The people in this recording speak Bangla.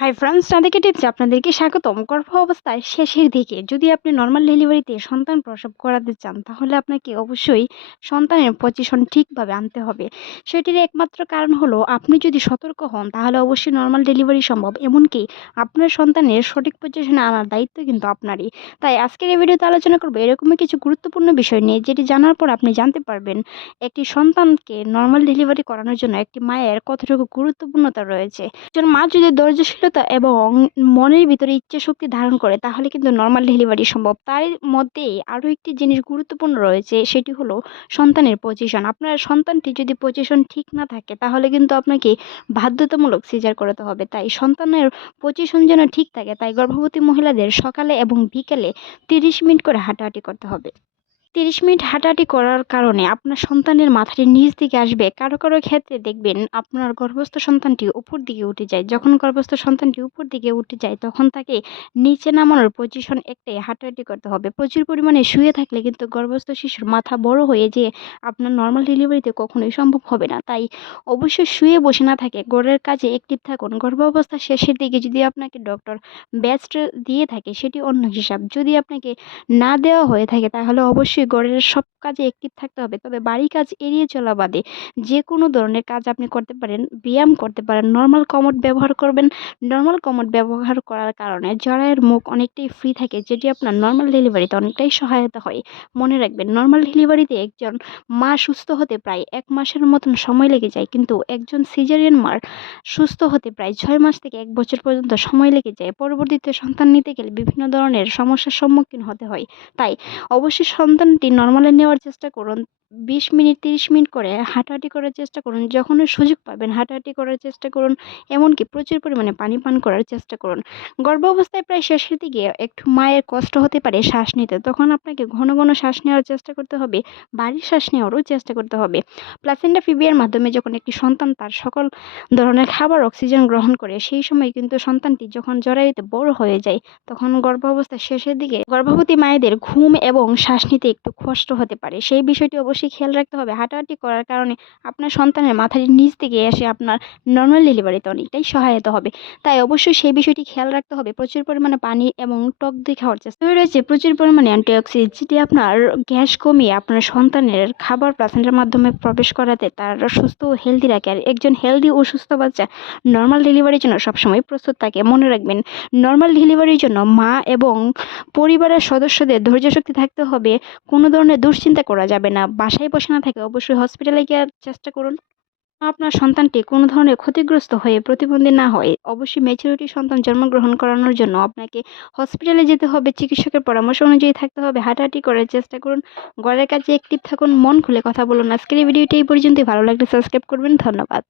হাই ফ্রেন্ডস রাধিকা টিপসে আপনাদেরকে স্বাগতম। গর্ভ অবস্থায় শেষের দিকে যদি আপনি নর্মাল ডেলিভারিতে সন্তান প্রসব করাতে চান, তাহলে আপনাকে অবশ্যই সন্তানের পজিশন ঠিকভাবে আনতে হবে। সেটির একমাত্র কারণ হলো, আপনি যদি সতর্ক হন, তাহলে অবশ্যই নর্মাল ডেলিভারি সম্ভব। এমনকি আপনার সন্তানের সঠিক পজিশনে আনার দায়িত্ব কিন্তু আপনারই। তাই আজকের এই ভিডিওতে আলোচনা করব এরকমই কিছু গুরুত্বপূর্ণ বিষয় নিয়ে, যেটি জানার পর আপনি জানতে পারবেন একটি সন্তানকে নর্মাল ডেলিভারি করানোর জন্য একটি মায়ের কতটুকু গুরুত্বপূর্ণতা রয়েছে। একজন মা যদি ধৈর্যশীলতা এবং মনের ভিতরে ইচ্ছা শক্তি ধারণ করে, তাহলে কিন্তু নর্মাল ডেলিভারি সম্ভব। তার মধ্যে আরও একটি জিনিস গুরুত্বপূর্ণ রয়েছে, সেটি হলো সন্তানের পজিশন আপনার সন্তানটি যদি পজিশন ঠিক না থাকে, তাহলে কিন্তু আপনাকে বাধ্যতামূলক সিজার করাতে হবে। তাই সন্তানের পজিশন যেন ঠিক থাকে, তাই গর্ভবতী মহিলাদের সকালে এবং বিকেলে তিরিশ মিনিট করে হাঁটাহাঁটি করতে হবে। তিরিশ মিনিট হাঁটাহাঁটি করার কারণে আপনার সন্তানের মাথাটি নিচ দিকে আসবে। কারও কারও ক্ষেত্রে দেখবেন আপনার গর্ভস্থ সন্তানটি উপর দিকে উঠে যায়। যখন গর্ভস্থ সন্তানটি উপর দিকে উঠে যায়, তখন তাকে নিচে নামানোর পজিশন একটাই হাঁটাহাঁটি করতে হবে। প্রচুর পরিমাণে শুয়ে থাকলে কিন্তু গর্ভস্থ শিশুর মাথা বড় হয়ে যে আপনার নর্মাল ডেলিভারিতে কখনোই সম্ভব হবে না। তাই অবশ্যই শুয়ে বসে না থাকে। গড়ের কাজে অ্যাক্টিভ থাকুন। গর্ভাবস্থার শেষের দিকে যদি আপনাকে ডক্টর ব্যাস্ট দিয়ে থাকে, সেটি অন্য হিসাব। যদি আপনাকে না দেওয়া হয়ে থাকে, তাহলে অবশ্যই ঘরের সব কাজে অ্যাক্টিভ থাকতে হবে। তবে বাড়ি কাজ এড়িয়ে চলা বাদে যে কোনো ধরনের কাজ আপনি করতে পারেন, ব্যায়াম করতে পারেন নর্মাল কমোড ব্যবহার করবেন। নর্মাল কমোড ব্যবহার করার কারণে জরায়ের মুখ অনেকটাই ফ্রি থাকে, যেটি আপনার নর্মাল ডেলিভারিতে অনেকটাই সহায়তা হয়। মনে রাখবেন নর্মাল ডেলিভারিতে একজন মা সুস্থ হতে প্রায় এক মাসের মতন সময় লেগে যায়, কিন্তু একজন সিজারিয়ান মার সুস্থ হতে প্রায় ছয় মাস থেকে এক বছর পর্যন্ত সময় লেগে যায়। পরবর্তীতে সন্তান নিতে গেলে বিভিন্ন ধরনের সমস্যার সম্মুখীন হতে হয়। তাই অবশ্যই সন্তানটি নর্মালে নেওয়ার চেষ্টা করুন। বিশ মিনিট, তিরিশ মিনিট করে হাঁটাহাঁটি করার চেষ্টা করুন। যখনই সুযোগ পাবেন হাঁটাহাঁটি করার চেষ্টা করুন, এমনকি প্রচুর পরিমাণে পানি পান করার চেষ্টা করুন। গর্ভ অবস্থায় প্রায় শেষের দিকে একটু মায়ের কষ্ট হতে পারে শ্বাস নিতে। তখন আপনাকে ঘন ঘন শ্বাস নেওয়ার চেষ্টা করতে হবে বাড়ির শ্বাস নেওয়ারও চেষ্টা করতে হবে। প্লাসেন্ডা ফিবিয়ার মাধ্যমে যখন একটি সন্তান তার সকল ধরনের খাবার, অক্সিজেন গ্রহণ করে, সেই সময় কিন্তু সন্তানটি যখন জরায়ুতে বড় হয়ে যায়, তখন গর্ভ অবস্থার শেষের দিকে গর্ভবতী মায়েদের ঘুম এবং শ্বাস নিতে একটু কষ্ট হতে পারে। সেই বিষয়টি অবশ্যই খেয়াল রাখতে হবে। হাঁটাহাঁটি করার কারণে আপনার সন্তানের মাথার নিচ থেকে এসে আপনার নর্মাল ডেলিভারিতে অনেকটাই সহায়তা হবে। তাই অবশ্যই সেই বিষয়টি খেয়াল রাখতে হবে। প্রচুর পরিমাণে পানি এবং টক দিয়ে খাওয়ার চেষ্টা রয়েছে। প্রচুর পরিমাণে অ্যান্টিঅক্সিডেন্ট যেটি আপনার গ্যাস কমিয়ে আপনার সন্তানের খাবার প্লাসেন্টার মাধ্যমে প্রবেশ করাতে তার সুস্থ ও হেলদি রাখে। আর একজন হেলদি ও সুস্থ বাচ্চা নর্মাল ডেলিভারির জন্য সবসময় প্রস্তুত থাকে। মনে রাখবেন নর্মাল ডেলিভারির জন্য মা এবং পরিবারের সদস্যদের ধৈর্য শক্তি থাকতে হবে। কোনো ধরনের দুশ্চিন্তা করা যাবে না। বাসায় বসে না থাকে অবশ্যই হসপিটালে গিয়ে চেষ্টা করুন। আপনার সন্তানটি কোনো ধরনের ক্ষতিগ্রস্ত হয়ে প্রতিবন্ধী না হয় অবশ্যই মেচুরিটি সন্তান জন্মগ্রহণ করানোর জন্য আপনাকে হসপিটালে যেতে হবে, চিকিৎসকের পরামর্শ অনুযায়ী থাকতে হবে, হাঁটাহাঁটি করার চেষ্টা করুন ঘরের কাছে অ্যাক্টিভ থাকুন, মন খুলে কথা বলুন। আজকের এই ভিডিওটি এই পর্যন্তই। ভালো লাগলে সাবস্ক্রাইব করবেন। ধন্যবাদ।